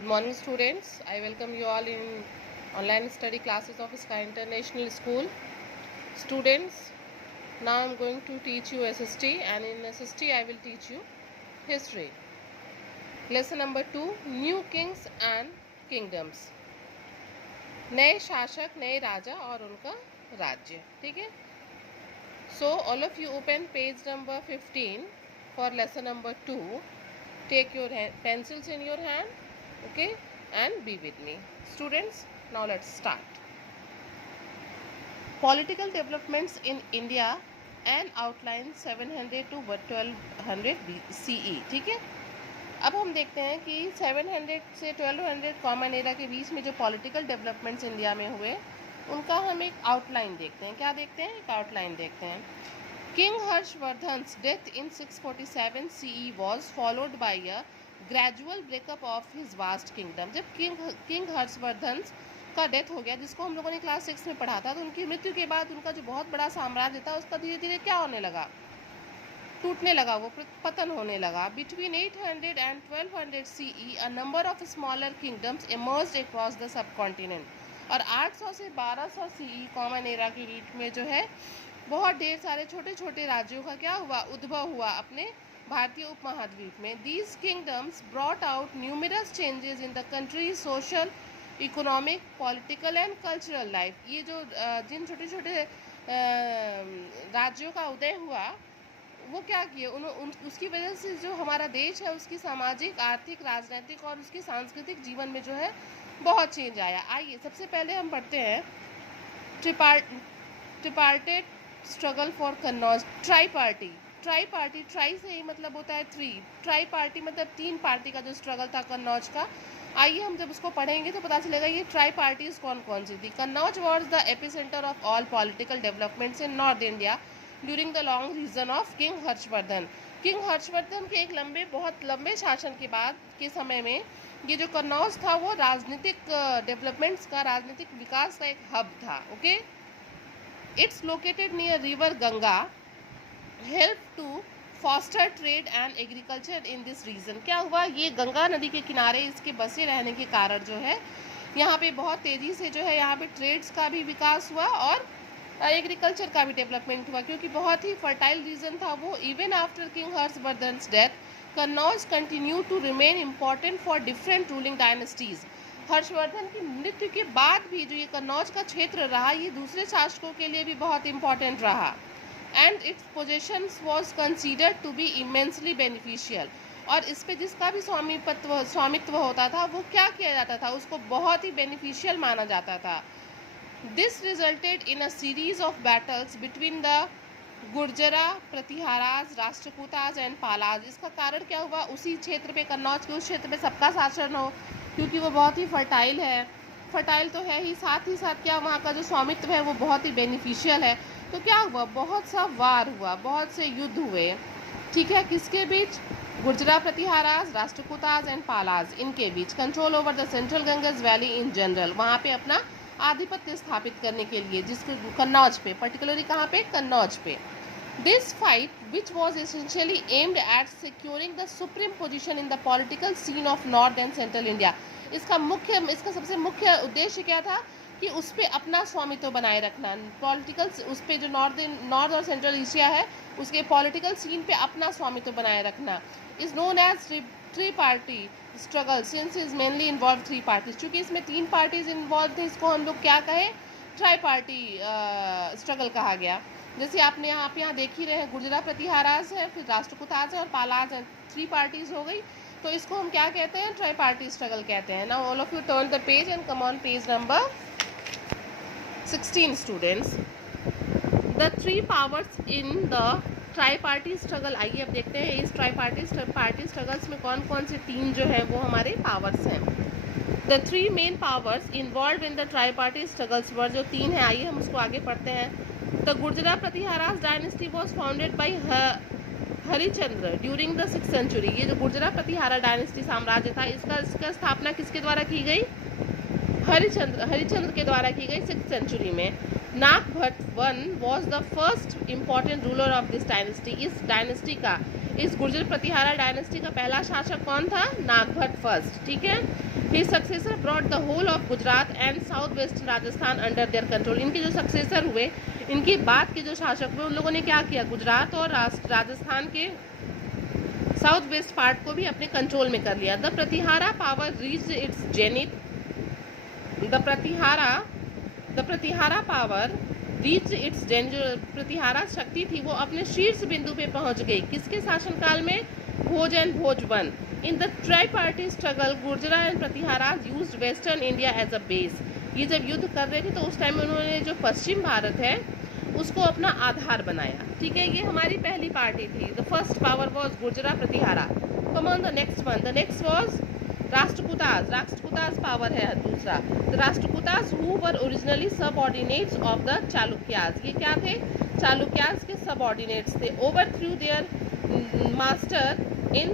Good morning, students. I welcome you all in online study classes of Sky International School. Students, now I am going to teach you SST, and in SST I will teach you history. Lesson number 2, New Kings and Kingdoms. नए शासक, नए राजा और उनका राज्य. ठीक है. So all of you open page number 15 for lesson number 2. Take your pencils in your hand, okay, and be with me. Students, now let's start. Political developments in India and outline 700 to 1200 CE. ठीक है. अब हम देखते हैं कि 700 से 1200 common era के बीच में जो पॉलिटिकल डेवलपमेंट्स इंडिया में हुए उनका हम एक आउटलाइन देखते हैं. क्या देखते हैं? एक आउटलाइन देखते हैं. King Harshvardhan's death in 647 CE was followed by a gradual breakup of his vast kingdom. जब किंग हर्षवर्धन का डेथ हो गया, जिसको हम लोगों ने क्लास 6 में पढ़ा था, तो उनकी मृत्यु के बाद उनका जो बहुत बड़ा साम्राज्य था उसका धीरे धीरे क्या होने लगा? टूटने लगा, वो पतन होने लगा. Between 800 and 1200 CE, a number of smaller kingdoms emerged across the subcontinent. और 800 से 1200 CE कॉमन एरा के बीच में जो है बहुत ढेर सारे छोटे छोटे राज्यों का क्या हुआ? उद्भव हुआ अपने भारतीय उपमहाद्वीप में. These kingdoms brought out numerous changes in the country's social, economic, political and cultural life. ये जो जिन छोटे छोटे राज्यों का उदय हुआ वो क्या किए? उसकी वजह से जो हमारा देश है उसकी सामाजिक, आर्थिक, राजनीतिक और उसकी सांस्कृतिक जीवन में जो है बहुत चेंज आया. आइए सबसे पहले हम पढ़ते हैं tripartite struggle for Kannauj. Tri party, tri से ही मतलब होता है 3. ट्राई पार्टी मतलब 3 पार्टी का जो स्ट्रगल था कन्नौज का. आइए हम जब उसको पढ़ेंगे तो पता चलेगा ये ट्राई पार्टीज कौन कौन सी थी. Kannauj was the epicentre of all political developments in north India during the long region of king Harshvardhan. King Harshvardhan के एक बहुत लंबे शासन के बाद के समय में ये जो कन्नौज था वो राजनीतिक डेवलपमेंट्स का, राजनीतिक विकास का एक हब था. Okay. It's located near river Ganga, help to foster trade and agriculture in this region. क्या हुआ? ये गंगा नदी के किनारे इसके बसे रहने के कारण जो है यहाँ पे बहुत तेज़ी से जो है यहाँ पे ट्रेड्स का भी विकास हुआ और एग्रीकल्चर का भी डेवलपमेंट हुआ, क्योंकि बहुत ही फर्टाइल रीजन था वो. Even after king Harshavardhan's death, Kannauj continue to remain important for different ruling dynasties. Harshavardhan की मृत्यु के बाद भी जो ये कन्नौज का क्षेत्र रहा ये दूसरे शासकों के लिए भी बहुत इंपॉर्टेंट रहा. And its possessions was considered to be immensely beneficial. और इस पे जिसका भी स्वामित्व होता था वो क्या किया जाता था? उसको बहुत ही बेनिफिशियल माना जाता था. This resulted in a series of battles between the Gurjara, Pratiharas, Rashtrakutas and Palas. इसका कारण क्या हुआ? उसी क्षेत्र पे, कन्नौज के उस क्षेत्र पे सबका शासन हो, क्योंकि वो बहुत ही फर्टाइल है. फर्टाइल तो है ही, साथ क्या वहाँ का जो स्वामित्व है वो बहुत ही बेनिफिशियल है. तो क्या हुआ? बहुत सा वार हुआ, बहुत से युद्ध हुए. ठीक है. किसके बीच? गुर्जरा, प्रतिहाराज, राष्ट्रकूताज एंड पालाज, इनके बीच. Control over the central Ganges valley in general, वहाँ पे अपना आधिपत्य स्थापित करने के लिए, जिसको कन्नौज पे, पर्टिकुलरली कहाँ पे? कन्नौज पे. This fight which was essentially aimed at securing the supreme position in the political scene of north and central India. इसका सबसे मुख्य उद्देश्य क्या था? कि उस पर अपना स्वामित्व बनाए रखना. पॉलिटिकल उस पर जो नॉर्थ और सेंट्रल एशिया है उसके पॉलिटिकल सीन पे अपना स्वामित्व बनाए रखना. Is known as three party struggle since is mainly involve 3 parties. चूँकि इसमें 3 पार्टीज इन्वॉल्व थे, इसको हम लोग क्या कहें? ट्राई पार्टी स्ट्रगल कहा गया. जैसे आपने आप यहाँ देख ही रहे हैं, गुर्जरा, प्रतिहाराज है, फिर राष्ट्रकूताज है और पालाज है. 3 पार्टीज हो गई, तो इसको हम क्या कहते हैं? ट्राई पार्टी स्ट्रगल कहते हैं. Now all of U turn the page and come on page number 16 students. The 3 powers in the tri party struggle. आइए अब देखते हैं इस ट्राई पार्टी स्ट्रगल्स में कौन कौन से 3 जो है वो हमारे पावर्स हैं. The 3 main powers involve in the tri party struggles were, जो 3 हैं, आइए हम उसको आगे पढ़ते हैं. The Gurjara Pratiharas dynasty was founded by Harichandra during the 6th century. ये जो गुर्जरा प्रतिहारा डायनेस्टी साम्राज्य था इसका स्थापना किसके द्वारा की गई? हरिचंद्र के द्वारा की गई 6th सेंचुरी में. Nagabhata one was the first important ruler of this dynasty. इस डायनेस्टी का इस गुर्जर प्रतिहारा डायनेस्टी का पहला शासक कौन था? नागभट्ट फर्स्ट, ठीक है। His successor brought the whole of Gujarat and south west Rajasthan under their control. इनके जो सक्सेसर हुए, इनके बाद के जो शासक हुए, उन लोगों ने क्या किया? गुजरात और राजस्थान के साउथ वेस्ट पार्ट को भी अपने कंट्रोल में कर लिया। The Pratihara power reached it's zenith. The Pratihara power reach its danger. Pratihara शक्ति थी वो अपने शीर्ष बिंदु पे पहुंच गई। किसके शासनकाल में? Bhoj and Bhoj one. In the tri party struggle Gurjara and Pratihara used western India as a base. ये जब युद्ध कर रहे थे तो उस टाइम में उन्होंने जो पश्चिम भारत है उसको अपना आधार बनाया, ठीक है। ये हमारी पहली पार्टी थी। The first power was Gurjara Pratihara. Come on the next one. The next was Rashtrakutas. Rashtrakutas power है दूसरा। The Rashtrakutas who were originally subordinates of the Chalukyas. ये क्या थे? चालुक्यास के सबऑर्डिनेट्स थे। Over through their master in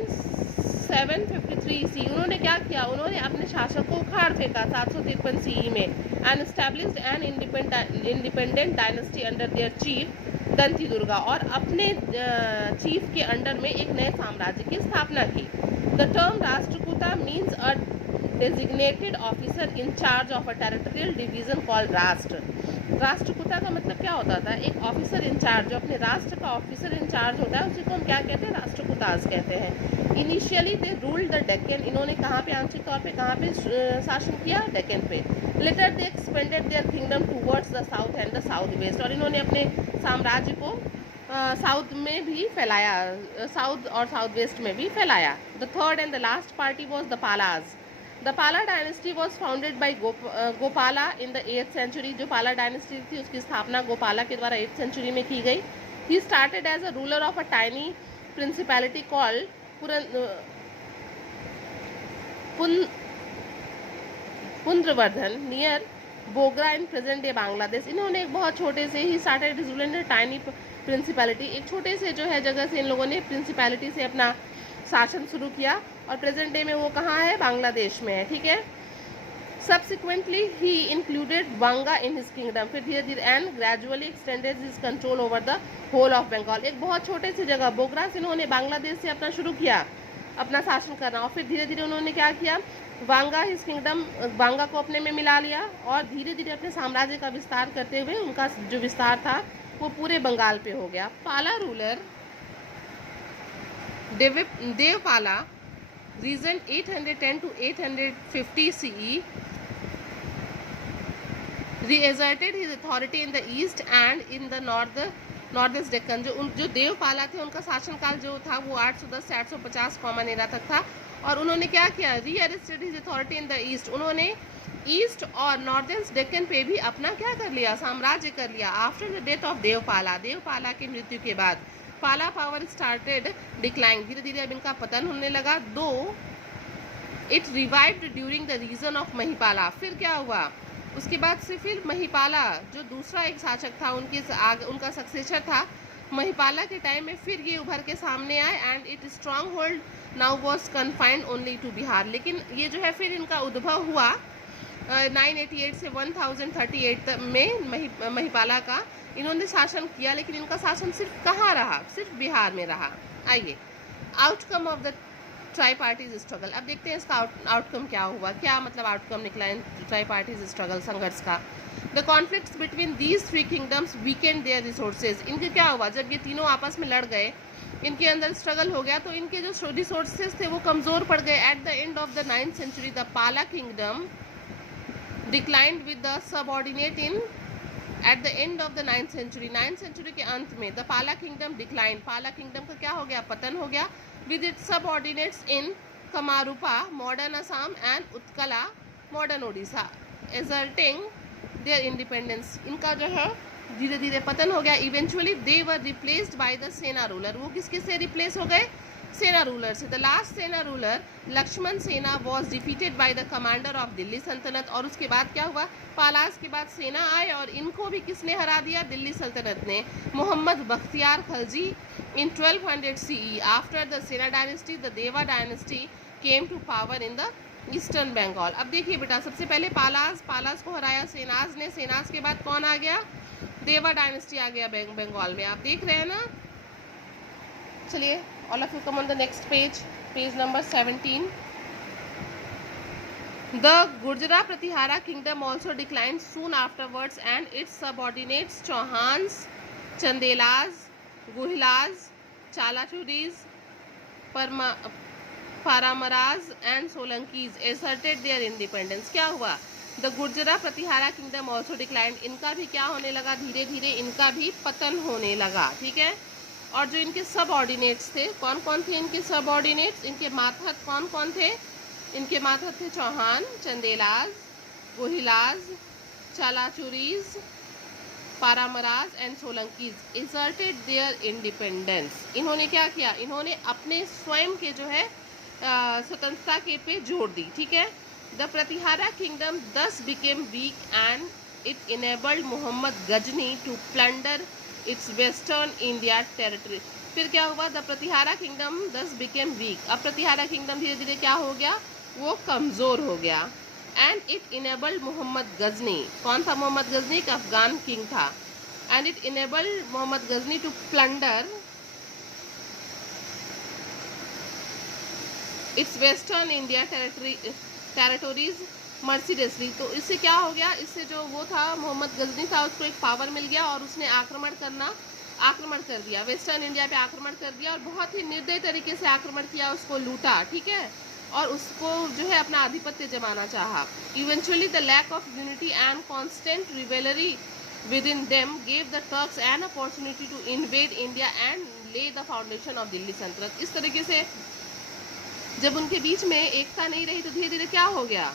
753 सी। उन्होंने क्या किया? उन्होंने अपने शासक को उखाड़ फेंका 753 सीई में। And established an independent dynasty under their chief Dantidurga. और अपने चीफ के अंडर में एक नए साम्राज्य की स्थापना की। The term Rashtrakuta means a designated officer in charge of a territorial division called राष्ट्र। राष्ट्रकूटा का मतलब क्या होता था? एक ऑफिसर इंचार्ज, जो अपने राष्ट्र का ऑफिसर इंचार्ज होता है उसी को हम क्या कहते हैं? राष्ट्रकूटास कहते हैं। Initially they ruled the Deccan. इन्होंने कहाँ पे आंशिक तौर पे कहाँ पे शासन किया? डेक्कन पे। Later they expanded their kingdom towards the south and the south west. और इन्होंने अपने साम्राज्य को साउथ में भी फैलाया, साउथ और साउथ वेस्ट में भी फैलाया। The third and the last party was the Palas. The Pala dynasty was founded by Gopala in the 8th century. जो पाला डायनेस्टी थी उसकी स्थापना गोपाला के द्वारा 8th सेंचुरी में की गई। He started as a ruler of a tiny principality called Pundravardhana near Bogra in present day Bangladesh. इन्होंने एक बहुत छोटे से ही started ruler in tiny principality, एक छोटे से जो है जगह से इन लोगों ने प्रिंसिपैलिटी से अपना शासन शुरू किया और प्रेजेंट डे में वो कहाँ है? बांग्लादेश में है, ठीक है। Subsequently he included Banga in his kingdom. फिर धीरे धीरे and gradually extended his control over the whole of Bengal. एक बहुत छोटे से जगह बोगरा से इन्होंने बांग्लादेश से अपना शुरू किया अपना शासन करना, और फिर धीरे धीरे उन्होंने क्या किया? बांगा हिज किंगडम, बांगा को अपने में मिला लिया और धीरे धीरे अपने साम्राज्य का विस्तार करते हुए उनका जो विस्तार था वो पूरे बंगाल पे हो गया। पाला ruler Devapala reason 810 to 850 CE reasserted his authority in the east and in the north Deccan. जो देवपाला थे उनका शासनकाल जो था वो 810 से 850 कॉमन एरा तक था। और उन्होंने क्या किया? Reasserted his authority in the east. उन्होंने ईस्ट और नॉर्दर्न डेक्कन पे भी अपना क्या कर लिया? साम्राज्य कर लिया। After the death of Devapala, Devapala की मृत्यु के बाद पाला पावर स्टार्टेड डिक्लाइन। धीरे धीरे अब इनका पतन होने लगा। Though it revived during the region of Mahipala. फिर क्या हुआ? उसके बाद से फिर महिपाला जो दूसरा एक शासक था उनका सक्सेसर था महिपाला के टाइम में, फिर ये उभर के सामने आए and it strong hold now was confined only to Bihar. लेकिन ये जो है फिर इनका उद्भव हुआ 988 से 1038 में महिपाला का इन्होंने शासन किया, लेकिन इनका शासन सिर्फ कहाँ रहा? सिर्फ बिहार में रहा। आइए, outcome of the try parties struggle. अब देखते हैं इसका आउटकम क्या हुआ, क्या मतलब आउटकम निकला इन ट्राई पार्टीज स्ट्रगल संघर्ष का। The conflicts between these three kingdoms weakened their resources. इनके क्या हुआ? जब ये तीनों आपस में लड़ गए, इनके अंदर स्ट्रगल हो गया तो इनके जो रिसोर्सेज थे वो कमज़ोर पड़ गए। At the end of the 9th century the Pala kingdom declined with the subordinate in at the end of the 9th century. 9th century के अंत में द पाला किंगडम डिक्लाइन, पाला किंगडम का क्या हो गया? पतन हो गया। With its subordinates in Kamarupa modern Assam and Utkala modern Odisha asserting their independence. इनका जो है धीरे धीरे पतन हो गया। Eventually they were replaced by the Sena ruler. वो किसके से रिप्लेस हो गए? सेना रूलर से। The last Sena ruler Lakshmana Sena was defeated by the commander of Delhi sultanate. और उसके बाद क्या हुआ? पालास के बाद सेना आए और इनको भी किसने हरा दिया? दिल्ली सल्तनत ने। Mohammed Bakhtiyar Khalji in 1200 CE। After the Sena dynasty the Deva dynasty came to power in the eastern Bengal. अब देखिए बेटा, सबसे पहले पालास को हराया सेनाज ने। सेनाज के बाद कौन आ गया? देवा डायनेस्टी आ गया बंगाल में। आप देख रहे हैं ना। चलिए All of you come on the next page, page number 17. The Gurjara Pratihara kingdom also declined soon afterwards, and its subordinates Chauhans, Chandelas, Guhilas, Chalachuris, Paramaras and Solankis asserted their independence. क्या हुआ? The Gurjara Pratihara kingdom also declined. इनका भी क्या होने लगा? धीरे धीरे इनका भी पतन होने लगा, ठीक है। और जो इनके सब ऑर्डिनेट्स थे, कौन कौन थे इनके सब ऑर्डिनेट्स? इनके मातहत कौन कौन थे? इनके मातहत थे Chauhan, Chandelas, Gohilas, Kalachuris, Paramaras and Solankis asserted their independence. इन्होंने क्या किया? इन्होंने अपने स्वयं के जो है स्वतंत्रता के पे जोर दी, ठीक है। The Pratihara kingdom thus became weak and it enabled Mohammed Ghazni to plunder its western India territory. फिर क्या हुआ? The Pratihara kingdom thus became weak. अब प्रतिहारा किंगडम धीरे धीरे क्या हो गया? वो कमज़ोर हो गया। And it enabled Mohammad Ghazni, कौन था मोहम्मद गजनी? एक अफगान किंग था। And it enabled Mohammad Ghazni to plunder its western India territories mercilessly. तो इससे क्या हो गया? इससे जो वो था मोहम्मद गजनी था, उसको एक पावर मिल गया और उसने आक्रमण कर दिया, वेस्टर्न इंडिया पे आक्रमण कर दिया और बहुत ही निर्दयी तरीके से आक्रमण किया, उसको लूटा, ठीक है, और उसको जो है अपना आधिपत्य जमाना चाहा। Eventually the lack of unity and constant rivalry within them gave the Turks an opportunity to invade India and lay the foundation of Delhi सल्तनत। इस तरीके से जब उनके बीच में एकता नहीं रही तो धीरे धीरे क्या हो गया?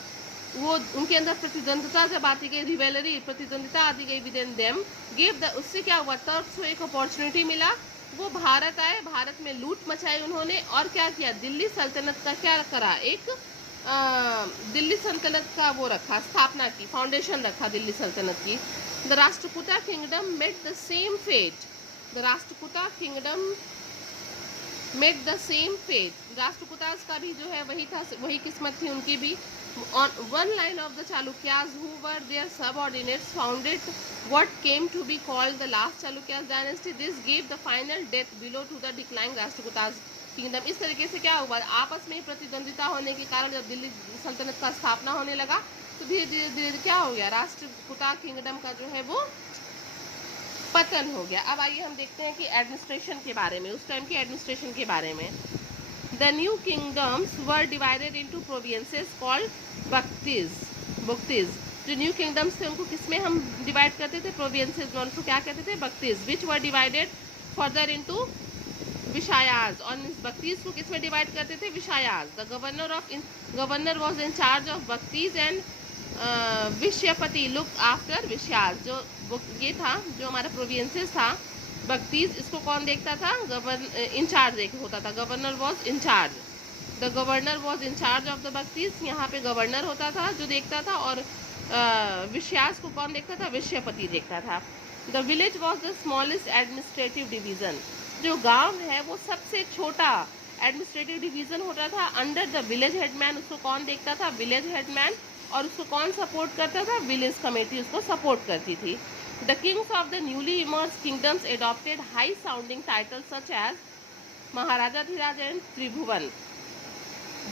वो उनके अंदर प्रतिद्वंद्विता जब आती गई, रिवेलरी प्रतिद्वंद्विता आती गई with in them gave the, उससे क्या हुआ? टर्क्स को एक अपॉर्चुनिटी मिला, वो भारत आए, भारत में लूट मचाई उन्होंने और क्या किया? दिल्ली सल्तनत का क्या करा? एक दिल्ली सल्तनत का वो रखा, स्थापना की, फाउंडेशन रखा दिल्ली सल्तनत की। The Rashtrakuta kingdom met the same fate. The Rashtrakuta kingdom met the same fate. Rashtrakutas का भी जो है वही था, वही किस्मत थी उनकी भी। On one line of the Chalukyas, who were their subordinates, founded what came to be called the last Chalukyas dynasty. This gave the final death blow to the declining Rashtrakutas kingdom. इस तरीके से क्या हुआ? आपस में प्रतिद्वंदिता होने के कारण जब दिल्ली सल्तनत का स्थापना होने लगा तो धीरे धीरे क्या हो गया? राष्ट्रकूटा किंगडम का जो है वो पतन हो गया। अब आइए हम देखते हैं कि एडमिनिस्ट्रेशन के बारे में, उस टाइम की एडमिनिस्ट्रेशन के बारे में। The new kingdoms were divided into provinces called Bhaktis. जो न्यू किंगडम्स थे उनको किसमें हम डिवाइड करते थे? प्रोविंसेस में। उनको क्या कहते थे? Bhuktis. Which were divided further into vishayas. और इस बक्तीज को किसमें डिवाइड करते थे? Vishayas. The governor was in charge of bhuktis and vishayapati look after vishayas. जो ये था, जो हमारा प्रोविंसेस था बक्तीज, इसको कौन देखता था? इंचार्ज एक होता था, governor was in charge. The governor was in charge of the bhuktis. यहाँ पे गवर्नर होता था जो देखता था, और विषयाज को कौन देखता था? विषयपति देखता था। The village was the smallest administrative division. जो गांव है वो सबसे छोटा एडमिनिस्ट्रेटिव डिवीजन होता था अंडर द विलेज हेडमैन। उसको कौन देखता था? Village headman. और उसको कौन सपोर्ट करता था? विलेज कमेटी उसको सपोर्ट करती थी। The kings of the newly emerged kingdoms adopted high-sounding titles such as Maharaja Dhiraj and Tribhuvan.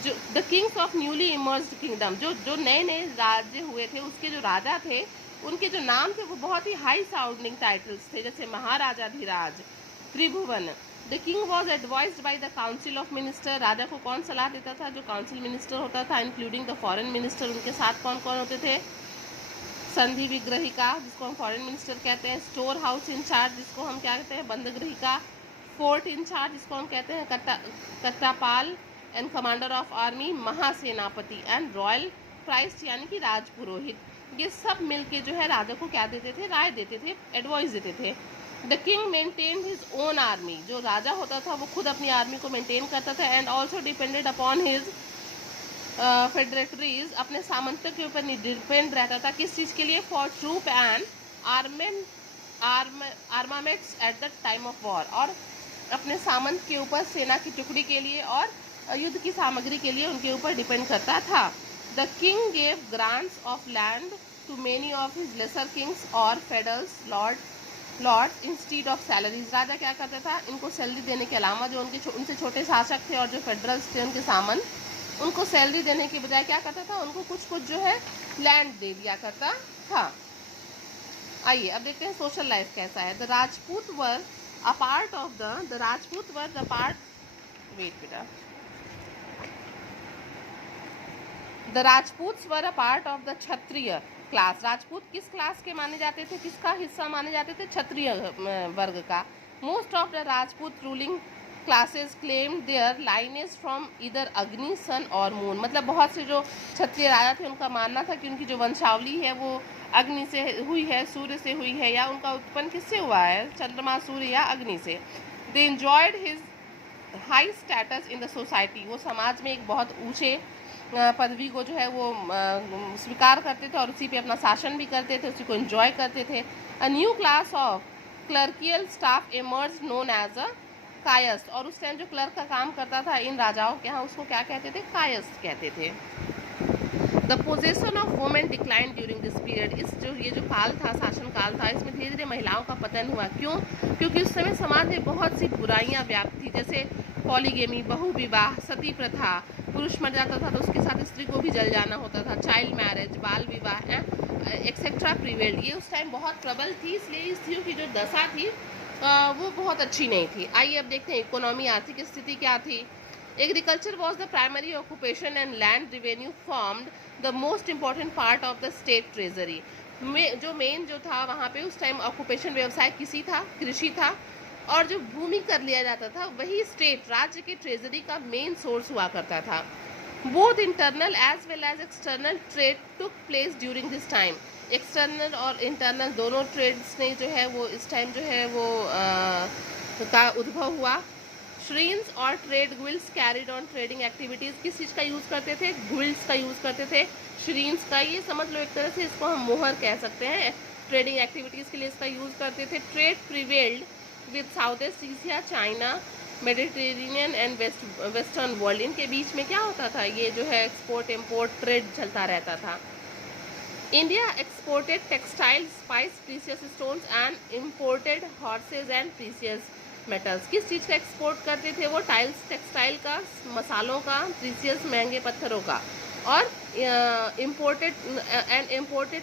जो the kings of newly emerged kingdom, जो नए नए राज्य हुए थे उसके जो राजा थे उनके जो नाम थे वो बहुत ही हाई साउंडिंग टाइटल्स थे, जैसे Maharajadhiraja, Tribhuvan. The king was advised by the council of minister. राजा को कौन सलाह देता था? जो काउंसिल मिनिस्टर होता था, इंक्लूडिंग द फॉरेन मिनिस्टर। उनके साथ कौन कौन होते थे? संधि विग्रहिका, जिसको हम फॉरेन मिनिस्टर कहते हैं। स्टोर हाउस इंचार्ज, जिसको हम क्या कहते हैं? बंदगृहिका। फोर्ट इंचार्ज, जिसको हम कहते हैं कट्टापाल। एंड कमांडर ऑफ आर्मी, महासेनापति। एंड रॉयल प्राइस्ट, यानी कि राजपुरोहित। ये सब मिलके जो है राजा को क्या देते थे? राय देते थे, एडवाइस देते थे। The king maintained his own army. जो राजा होता था वो खुद अपनी आर्मी को मेंटेन करता था। And also depended upon his feudatories, अपने सामंतों के ऊपर डिपेंड रहता था। किस चीज़ के लिए? For troop and armaments at the time of war. और अपने सामंत के ऊपर सेना की टुकड़ी के लिए और युद्ध की सामग्री के लिए उनके ऊपर डिपेंड करता था। The king gave grants of land to many of his lesser kings और feudals lord lords instead of salaries. राजा क्या करता था, इनको सैलरी देने के अलावा जो उनसे छोटे शासक थे और जो फेडरल्स थे उनके सामन, उनको सैलरी देने के बजाय क्या करता था, उनको कुछ कुछ जो है लैंड दे दिया करता था। आइए अब देखते हैं सोशल लाइफ कैसा है। The Rajput were a part of the Rajput were the part वेट बेटा the Rajput were a part of the Kshatriya class. Rajput किस क्लास के माने जाते थे, किसका हिस्सा माने जाते थे, क्षत्रिय वर्ग का। Most of the Rajput ruling classes claim their lineage from इधर अग्नि सन और मून। मतलब बहुत से जो क्षत्रिय राजा थे उनका मानना था कि उनकी जो वंशावली है वो अग्नि से हुई है, सूर्य से हुई है, या उनका उत्पन्न किससे हुआ है, चंद्रमा, सूर्य या अग्नि से। They enjoyed his high status in the society. वो समाज में एक बहुत ऊंचे पदवी को जो है वो स्वीकार करते थे और उसी पे अपना शासन भी करते थे, उसी को एंजॉय करते थे। A new class of clerical staff emerge known as a Kayastha. और उस टाइम जो क्लर्क का काम करता था इन राजाओं के यहाँ, उसको क्या कहते थे, कायस्थ कहते थे। The position of women decline during this period. ये जो काल था, शासन काल था, इसमें धीरे धीरे महिलाओं का पतन हुआ। क्यों? क्योंकि उस समय समाज में बहुत सी बुराइयां व्याप्त थी, जैसे पॉलीगेमी, बहुविवाह, सती प्रथा, पुरुष मर जाता था तो उसके साथ स्त्री को भी जल जाना होता था, चाइल्ड मैरिज, बाल विवाह एक्सेट्रा प्रिवेल्ड। ये उस टाइम बहुत प्रबल थी, इसलिए स्त्रियों की जो दशा थी वो बहुत अच्छी नहीं थी। आइए अब देखते हैं इकोनॉमी, आर्थिक स्थिति क्या थी। Agriculture was the primary occupation and land revenue formed the most important part of the state treasury. जो मेन जो था वहाँ पे उस टाइम ऑक्यूपेशन व्यवसाय कृषि था, और जो भूमि कर लिया जाता था वही स्टेट राज्य के ट्रेजरी का मेन सोर्स हुआ करता था। Both internal as well as external trade took place during this time. External और इंटरनल दोनों ट्रेड्स ने जो है वो इस टाइम जो है वो का उद्भव हुआ। श्रीन्स और trade guilds carried on trading activities. किस चीज़ का यूज़ करते थे, गुइल्स का यूज़ करते थे, श्रीन्स का, ये समझ लो एक तरह से इसको हम मोहर कह सकते हैं, ट्रेडिंग एक्टिविटीज़ के लिए इसका यूज़ करते थे। Trade prevailed with south east Asia, China, Mediterranean and western world. इनके बीच में क्या होता था, ये जो है एक्सपोर्ट इम्पोर्ट ट्रेड चलता रहता था। India exported textile, spice, precious stones and imported horses and precious metals. किस चीज़ का एक्सपोर्ट करते थे वो, टाइल्स, टेक्सटाइल का, मसालों का, प्रीसियस महंगे पत्थरों का, और इम्पोर्टेड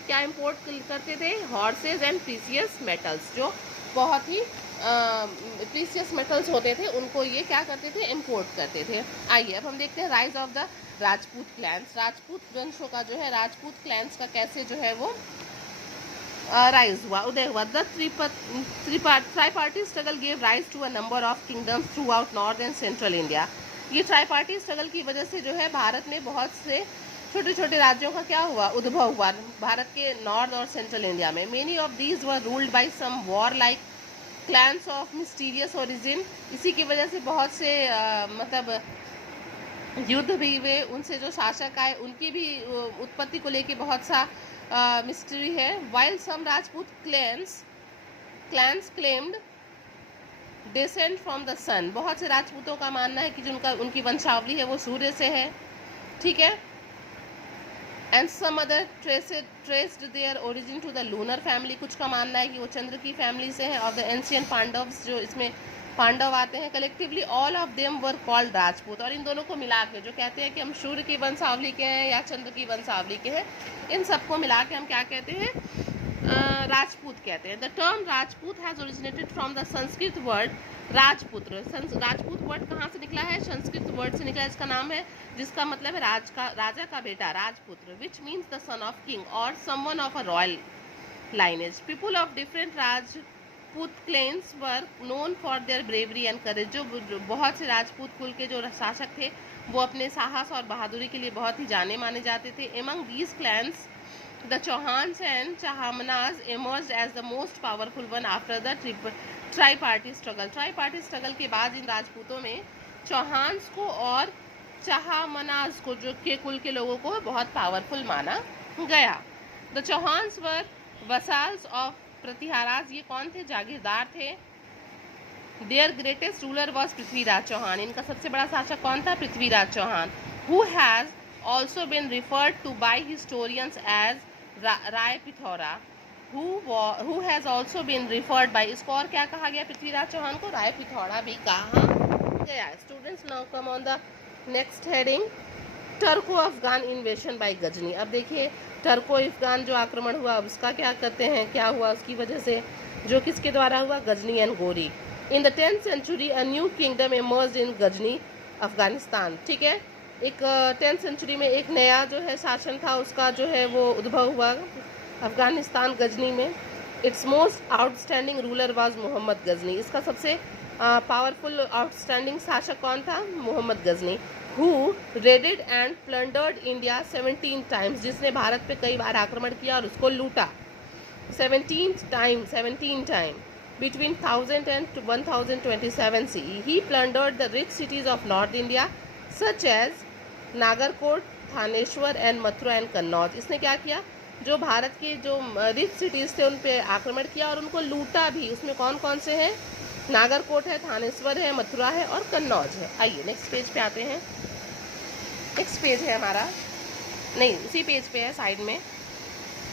क्या इम्पोर्ट करते थे, हॉर्सेज एंड प्रीसियस मेटल्स। जो बहुत ही प्रीसियस मेटल्स होते थे उनको ये क्या करते थे, इम्पोर्ट करते थे। आइए अब हम देखते हैं rise of the Rajput clans. राजपूत वंशों का जो है, राजपूत क्लैंस का कैसे जो है वो राइज हुआ, उदय हुआ। The tripartite struggle gave rise to a number of kingdoms throughout north and central India. ये ट्राईपार्टी स्ट्रगल की वजह से जो है भारत में बहुत से छोटे छोटे राज्यों का क्या हुआ, उद्भव हुआ भारत के नॉर्थ और सेंट्रल इंडिया में। Many of these were ruled by some war like clans of mysterious origin. इसी की वजह से बहुत से मतलब युद्ध भी हुए, उनसे जो शासक आए उनकी भी उत्पत्ति को लेके बहुत सा मिस्ट्री है। While some Rajput clans claimed descent from the sun. बहुत से राजपूतों का मानना है कि जो उनकी वंशावली है वो सूर्य से है, ठीक है। And some other traced their origin to the lunar family. कुछ का मानना है कि वो चंद्र की फैमिली से है। और द एंशियंट पांडव्स, जो इसमें पांडव आते हैं, collectively all of them were called Rajput. और इन दोनों को मिला के जो कहते हैं कि हम सूर्य की वंशावली के हैं या चंद्र की वंशावली के हैं, इन सबको मिला के हम क्या कहते हैं, राजपूत कहते हैं। The term Rajput has originated from the Sanskrit word राजपुत्र। राजपूत वर्ड कहाँ से निकला है, संस्कृत वर्ड से निकला है। इसका नाम है, जिसका मतलब है राजा का बेटा, राजपुत्र, which means the son of king और someone of a royal lineage. People of different Rajput clans were known for their bravery and courage. जो बहुत से राजपूत कुल के जो शासक थे वो अपने साहस और बहादुरी के लिए बहुत ही जाने माने जाते थे। Among these clans the Chauhans and Chahamanas emerged as the most powerful one after the tripartite struggle. Tripartite struggle के बाद इन राजपूतों में चौहान्स को और चाहमनाज को, जो के कुल के लोगों को बहुत पावरफुल माना गया। The Chauhans were vassals of Pratiharas. ये कौन थे, जागीरदार थे। Their greatest ruler was Prithviraj Chauhan. इनका सबसे बड़ा शासक कौन था, Prithviraj Chauhan, who has also been referred to by historians as Rai Pithora. who has also been referred by, इसको और क्या कहा गया पृथ्वीराज चौहान को, राय पिथौड़ा भी कहा गया। Students now come on the next heading, Turco Afghan invasion by Ghazni. अब देखिए टर्को अफगान जो आक्रमण हुआ उसका क्या करते हैं, क्या हुआ उसकी वजह से, जो किसके द्वारा हुआ, Ghazni and Ghori. In the 10th century a new kingdom emerged in Ghazni Afghanistan. ठीक है, एक 10th सेंचुरी में एक नया जो है शासन था उसका जो है वो उद्भव हुआ अफगानिस्तान गजनी में। Its most outstanding ruler was Mohammed Ghazni. इसका सबसे पावरफुल आउटस्टैंडिंग शासक कौन था, Mohammad Ghazni. Who raided and plundered India 17 times, जिसने भारत पे कई बार आक्रमण किया और उसको लूटा। 17 time between 1000 and 1027 CE. He plundered the rich cities of North India such as Nagarkot, Thaneshwar and Mathura and Kannauj. इसने क्या किया, जो भारत के जो रिच सिटीज थे उन पे आक्रमण किया और उनको लूटा भी। उसमें कौन कौन से हैं, नागरकोट है, थानेश्वर है, मथुरा है और कन्नौज है। आइए नेक्स्ट पेज पे आते हैं। नेक्स्ट पेज है हमारा, नहीं उसी पेज पे है साइड में।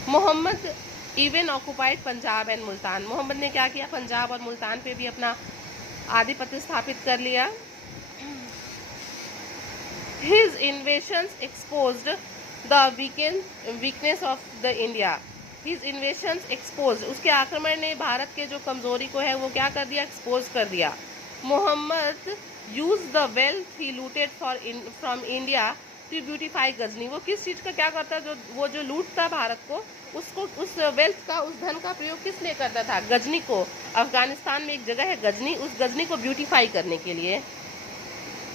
Mohammed even occupied Punjab and Multan. Mohammed ने क्या किया, पंजाब और मुल्तान पे भी अपना आधिपत्य स्थापित कर लिया। His invasions exposed the weakness of the India. His invasions exposed, उसके आक्रमण ने भारत के जो कमजोरी को है वो क्या कर दिया, एक्सपोज कर दिया। Mohammad used the wealth he looted from India to beautify Ghazni. वो किस चीज़ का क्या करता, जो लूटता भारत को, उसको उस वेल्थ का, उस धन का प्रयोग किस लिए करता था, गजनी को। अफगानिस्तान में एक जगह है गजनी, उस गजनी को ब्यूटीफाई करने के लिए।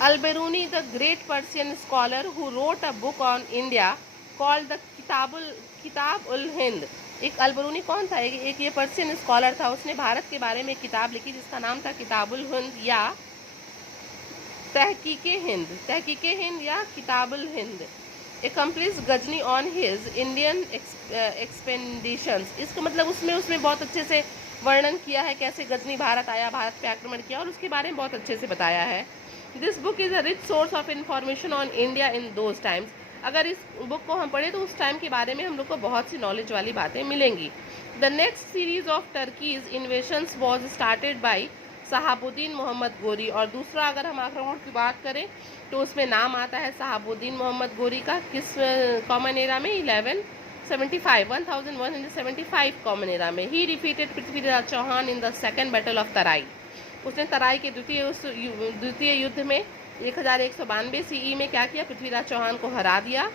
Al-Biruni the great Persian scholar who wrote a book on India called the Kitab ul Hind. एक अल-बेरूनी कौन था, एक ये पर्शियन स्कॉलर था, उसने भारत के बारे में एक किताब लिखी जिसका नाम था किताबुल हिंद या तहकीके हिंद या Kitab-ul Hind. Accomplished Ghazni on his Indian expeditions. इसका मतलब उसमें बहुत अच्छे से वर्णन किया है कैसे गजनी भारत आया, भारत पे आक्रमण किया और उसके बारे में बहुत अच्छे से बताया है। This book is a rich source of information on India in those times. अगर इस बुक को हम पढ़ें तो उस टाइम के बारे में हम लोग को बहुत सी नॉलेज वाली बातें मिलेंगी। The next series of Turkish invasions was started by Shahabuddin Mohammad Ghori. और दूसरा अगर हम आक्रमण की बात करें तो उसमें नाम आता है शहाबुद्दीन मोहम्मद गोरी का। किस कॉमन एरा में, 1175 कॉमन एरा में। He defeated Prithviraj Chauhan in the second battle of Tarain. उसने तराई के द्वितीय युद्ध में 1192 CE में क्या किया, पृथ्वीराज चौहान को हरा दिया।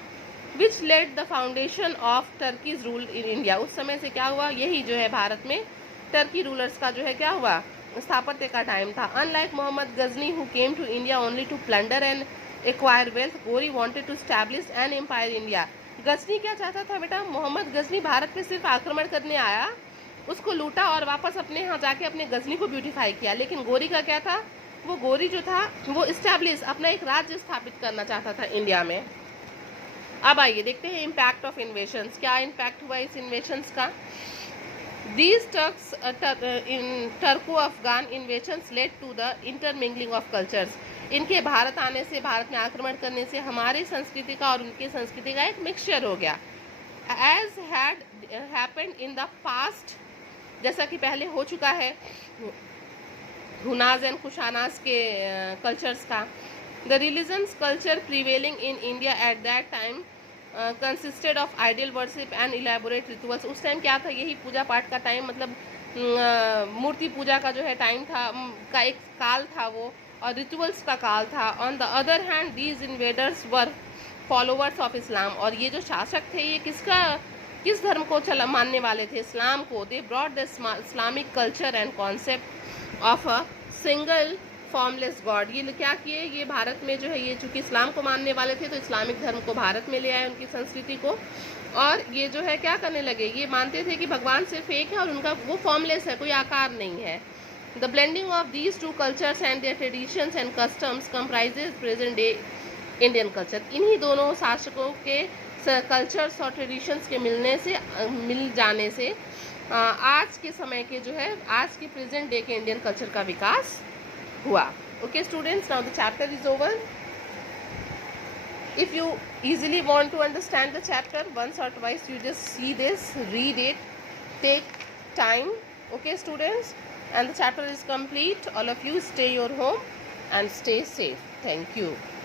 विच lead the foundation of Turkey's rule in India. उस समय से क्या हुआ, यही जो है भारत में टर्की रूलर्स का जो है क्या हुआ, स्थापत्य का टाइम था। Unlike Mohammad Ghazni who came to India only to plunder and acquire wealth, Ghori wanted to establish an empire India. Ghazni क्या चाहता था बेटा, मोहम्मद गजनी भारत पे सिर्फ आक्रमण करने आया, उसको लूटा और वापस अपने यहाँ जाके अपने गजनी को ब्यूटीफाई किया। लेकिन गोरी का क्या था, वो गोरी जो था वो इस्टेब्लिश, अपना एक राज्य स्थापित करना चाहता था इंडिया में। अब आइए देखते हैं इम्पैक्ट ऑफ इन्वेशंस। क्या इम्पैक्ट हुआ इस इन्वेशंस का। These Turco-Afghan invasions led to the intermingling of cultures. इनके भारत आने से, भारत में आक्रमण करने से हमारी संस्कृति का और उनकी संस्कृति का एक मिक्सचर हो गया। As had happened in the past, जैसा कि पहले हो चुका है हुनाज एंड कुशानाज के कल्चर्स का। The religions culture prevailing in India at that time consisted of ideal worship and elaborate rituals. उस टाइम क्या था, यही पूजा पाठ का टाइम, मतलब मूर्ति पूजा का जो है टाइम था, का एक काल था वो, और रिचुअल्स का काल था। On the other hand these invaders were followers of Islam. और ये जो शासक थे ये किस धर्म को मानने वाले थे, इस्लाम को। They brought the Islamic culture and concept of a single formless God. ये क्या किए, ये भारत में जो है, ये चूँकि इस्लाम को मानने वाले थे तो इस्लामिक धर्म को भारत में ले आए, उनकी संस्कृति को। और ये जो है क्या करने लगे, ये मानते थे कि भगवान सिर्फ एक है और उनका वो फॉर्मलेस है, कोई आकार नहीं है। The blending of these two cultures and their traditions and customs comprises present day Indian culture. इन्हीं दोनों शासकों के कल्चर्स और ट्रेडिशंस के मिल जाने से आज के समय के जो है, आज के प्रेजेंट डे के इंडियन कल्चर का विकास हुआ। Okay students, now the chapter is over. If you easily want to understand the chapter, once or twice you just see this, read it, take time. Okay, students, and the chapter is complete. All of you stay your home and stay safe. Thank you.